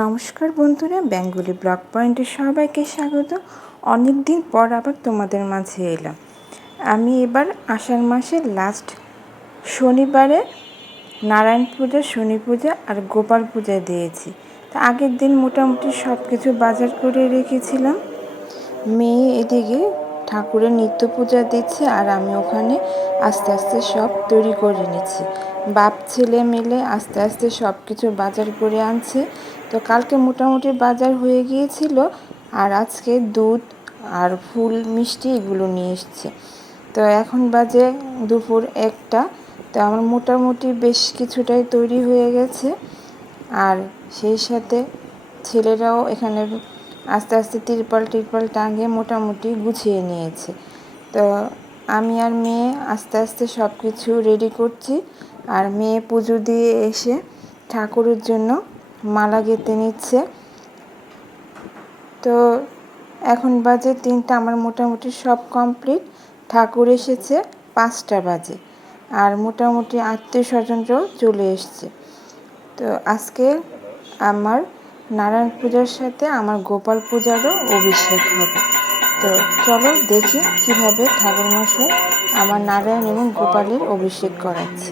নমস্কার বন্ধুরা, Bengali blog পয়েন্টে সবাইকে স্বাগত। অনেক দিন পর আবার তোমাদের মাঝে এলাম। আমি এবার আষাঢ় মাসের লাস্ট শনিবারে নারায়ণ পূজা, শনি পূজা আর গোপাল পূজা দিয়েছি। তা আগের দিন মোটামুটি সব কিছু বাজার করে রেখেছিলাম। মেয়ে এদিকে ঠাকুরের নিত্য পূজা দিচ্ছে আর আমি ওখানে আস্তে আস্তে সব তৈরি করে নিচ্ছি। বাপ ছেলে মিলে আস্তে আস্তে সব কিছু বাজার করে আনছে। তো কালকে মোটামুটি বাজার হয়ে গিয়েছিল, আর আজকে দুধ আর ফুল মিষ্টি এগুলো নিয়ে এসছে। তো এখন বাজে দুপুর 1টা। তো আমার মোটামুটি বেশ কিছুটাই তৈরি হয়ে গেছে, আর সেই সাথে ছেলেরাও এখানে আস্তে আস্তে তিরপাল টাঙিয়ে মোটামুটি গুছিয়ে নিয়েছে। তো আমি আর মেয়ে আস্তে আস্তে সব কিছু রেডি করছি, আর মেয়ে পুজো দিয়ে এসে ঠাকুরের জন্য মালা গেঁথে নিচ্ছে। তো এখন বাজে 3টা, আমার মোটামুটি সব কমপ্লিট। ঠাকুর এসেছে 5টা বাজে, আর মোটামুটি আত্মীয় স্বজনরাও চলে এসছে। তো আজকে আমার নারায়ণ পূজার সাথে আমার গোপাল পূজারও অভিষেক হবে। তো চলো দেখি কিভাবে ঠাকুরমশাই আমার নারায়ণ এবং গোপালের অভিষেক করাচ্ছে।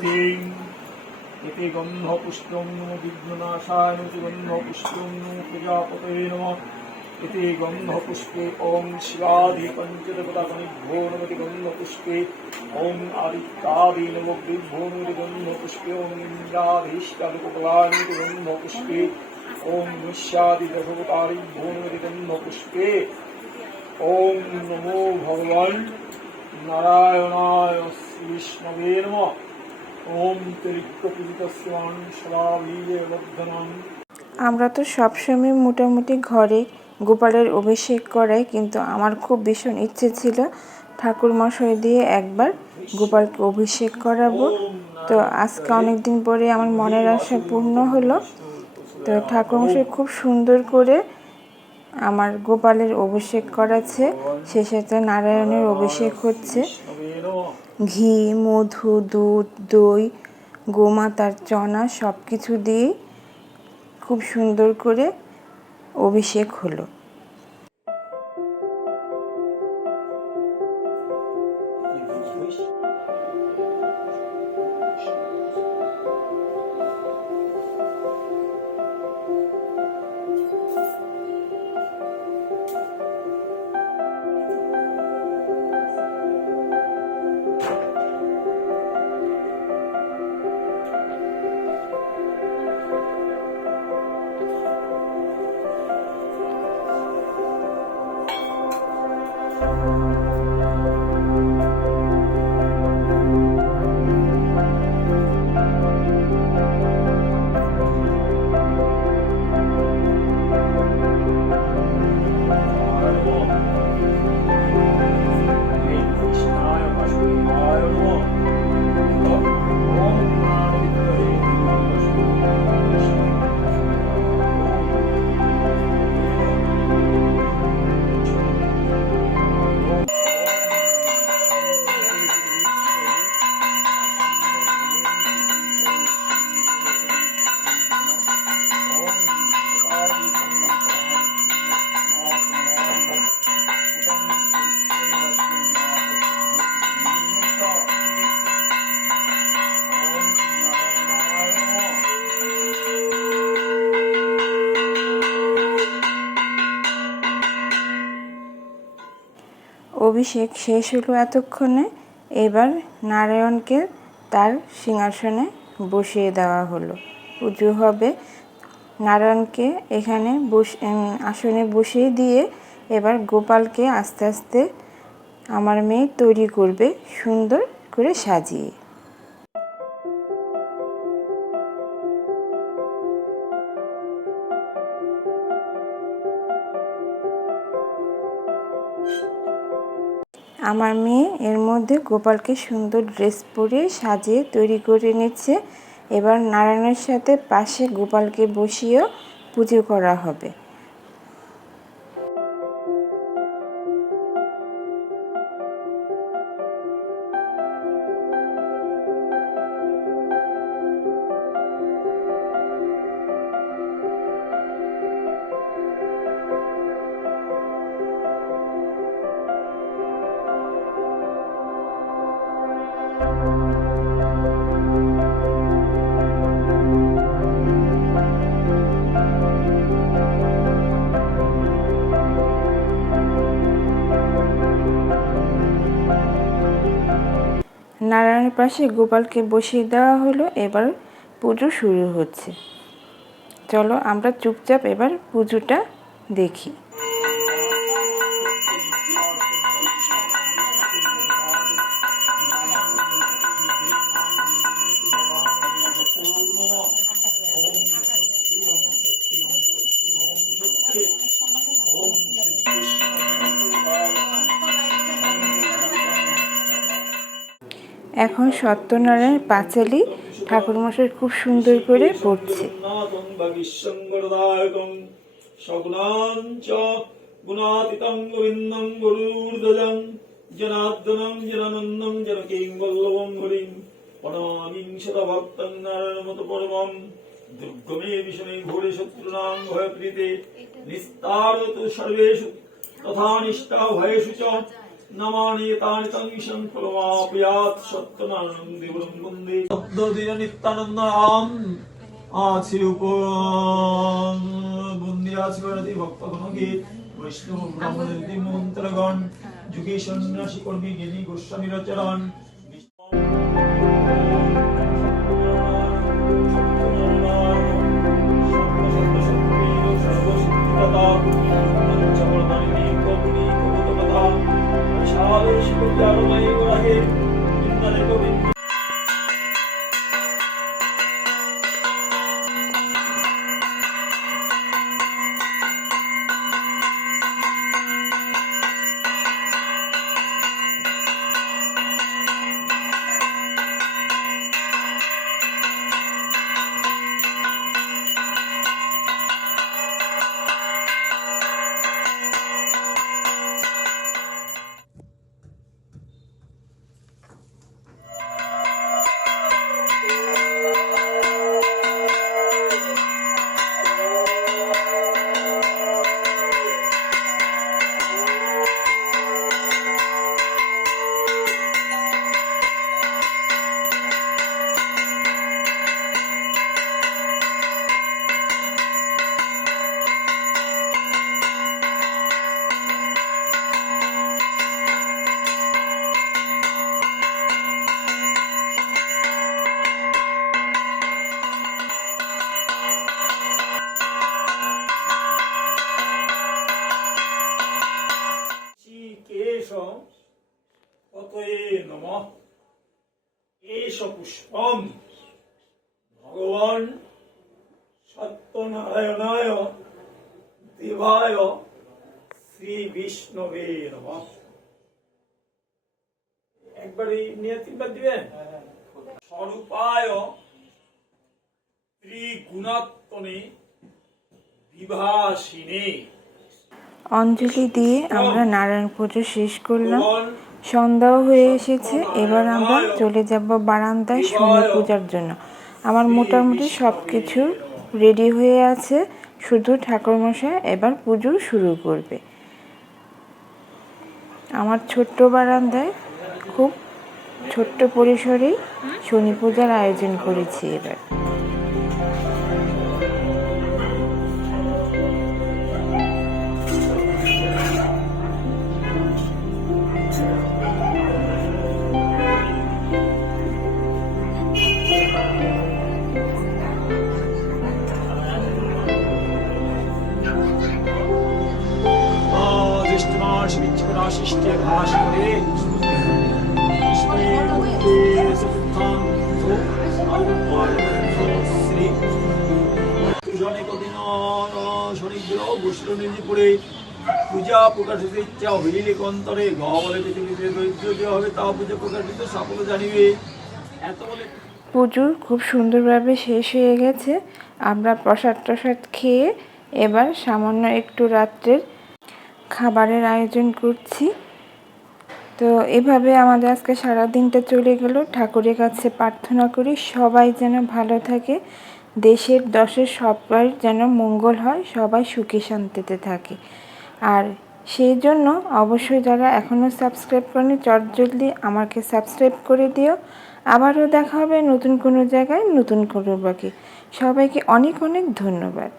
এতে গন্ধ পুষ্পং নমো বিঘ্ননাশায় গন্ধ পুষ্পং নমো প্রজাপতে নমঃ এতে গন্ধ পুষ্পে ওম শিবাধি পঞ্চদেবতাগণেভ্যো নমঃ গন্ধ পুষ্পে ওম আদিত্যাদি নমো বিভ্যো নমঃ গন্ধ পুষ্পে ওম ইন্দ্রাধীষ্টাদিগোপালায় গন্ধ পুষ্পে ওম নিঃস্যাদি দেবতারিভ্যো নমঃ গন্ধ পুষ্পে ওম নমো ভগবান নারায়ণায় বিষ্ণবে নমঃ আমরা তো সবসময় মোটামুটি ঘরে গোপালের অভিষেক করাই, কিন্তু আমার খুব ভীষণ ইচ্ছে ছিল ঠাকুরমশাই দিয়ে একবার গোপালকে অভিষেক করাবো। তো আজকে অনেক দিন পরে আমার মনের আশা পূর্ণ হলো। তো ঠাকুরমশাই খুব সুন্দর করে আমার গোপালের অভিষেক করাচ্ছে, সে সাথে নারায়ণের অভিষেক হচ্ছে। ঘি, মধু, দুধ, দই, গোমাতার চনা সব কিছু দিয়ে খুব সুন্দর করে অভিষেক হলো। অভিষেক শেষ হলো এতক্ষণে। এবার নারায়ণকে তার সিংহাসনে বসিয়ে দেওয়া হলো, পুজো হবে। নারায়ণকে এখানে আসনে বসিয়ে দিয়ে এবার গোপালকে আস্তে আস্তে আমার মেয়ে তৈরি করবে সুন্দর করে সাজিয়ে। আমার মেয়ে এর মধ্যে গোপালকে সুন্দর ড্রেস পরিয়ে সাজিয়ে তৈরি করে নিচ্ছে। এবার নারায়ণের সাথে পাশে গোপালকে বসিয়েও পুজো করা হবে। নারায়ণের পাশে গোপালকে বসিয়ে দেওয়া হলো। এবার পুজো শুরু হচ্ছে। চলো আমরা চুপচাপ এবার পুজোটা দেখি। এখন সত্যনারায়ণ পাঁচালী ঠাকুরমশাই খুব সুন্দর করে পড়ছে। গুণাতীতং গোবিন্দং গুরুর্দজং জনার্দনং জনানন্দং জনকীং বল্লভং হরিং প্রণমামিং শতভক্তং নারায়ণমত পরমং দুর্গমে ভীষণে ঘোরে শত্রুনাং ভয়প্রীতে নিস্তারতু সর্বেষু তথা নিষ্ঠা ভয়েষু চ নমানি তানি তং শঙ্করমাপয়াৎ সত্যনারায়ণং দেবং বন্দে শব্দদিন নিত্যানন্দাম আছে বন্দে আছে ভক্তগণকে বৈষ্ণব ব্রাহ্মণের মন্ত্রগণ যুগে সন্ন্যাসী কর্মী জ্ঞানী গোস্বামীর চরণ পুষ্পম ভগবান সত্যনারায়ণায় দেবায় শ্রী বিষ্ণবে নমঃ। একবারই নিয়ে তিনবার দিবেন। স্বরূপায় ত্রিগুণাত্মনে বিভাসিনে। অঞ্জলি দিয়ে আমরা নারায়ণ পুজো শেষ করলাম। সন্ধ্যাও হয়ে এসেছে। এবার আমরা চলে যাব বারান্দায় শনি পূজার জন্য। আমার মোটামুটি সব কিছু রেডি হয়ে আছে, শুধু ঠাকুরমশাই এবার পুজো শুরু করবে। আমার ছোট্ট বারান্দায় খুব ছোট্ট পরিসরেই শনি পূজার আয়োজন করেছি এবার। শিষ্টে ভাস করে শনিগ্রহ বসল নির্জিপুরে পূজা প্রকাশিত ইচ্ছা হইলে অন্তরে গহবলে পৃথিবীতে দরিদ্র দেওয়া হবে তাও পূজা প্রকাশিত সকলে জানিবে। এত বলে পুজো খুব সুন্দরভাবে শেষ হয়ে গেছে। আমরা প্রসাদ টসাদ খেয়ে এবার সামান্য একটু রাত্রের খাবারের আয়োজন করছি। তো এভাবে আমাদের আজকে সারা দিনটা চলে গেল। ঠাকুরের কাছে প্রার্থনা করি সবাই যেন ভালো থাকে, দেশের দশের সবার যেন মঙ্গল হয়, সবাই সুখে শান্তিতে থাকে। আর সেই জন্য অবশ্যই যারা এখনও সাবস্ক্রাইব করেনি চটজলদি আমাকে সাবস্ক্রাইব করে দিও। আবারও দেখা হবে নতুন কোনো জায়গায় নতুন কোনো ব্লগে। সবাইকে অনেক অনেক ধন্যবাদ।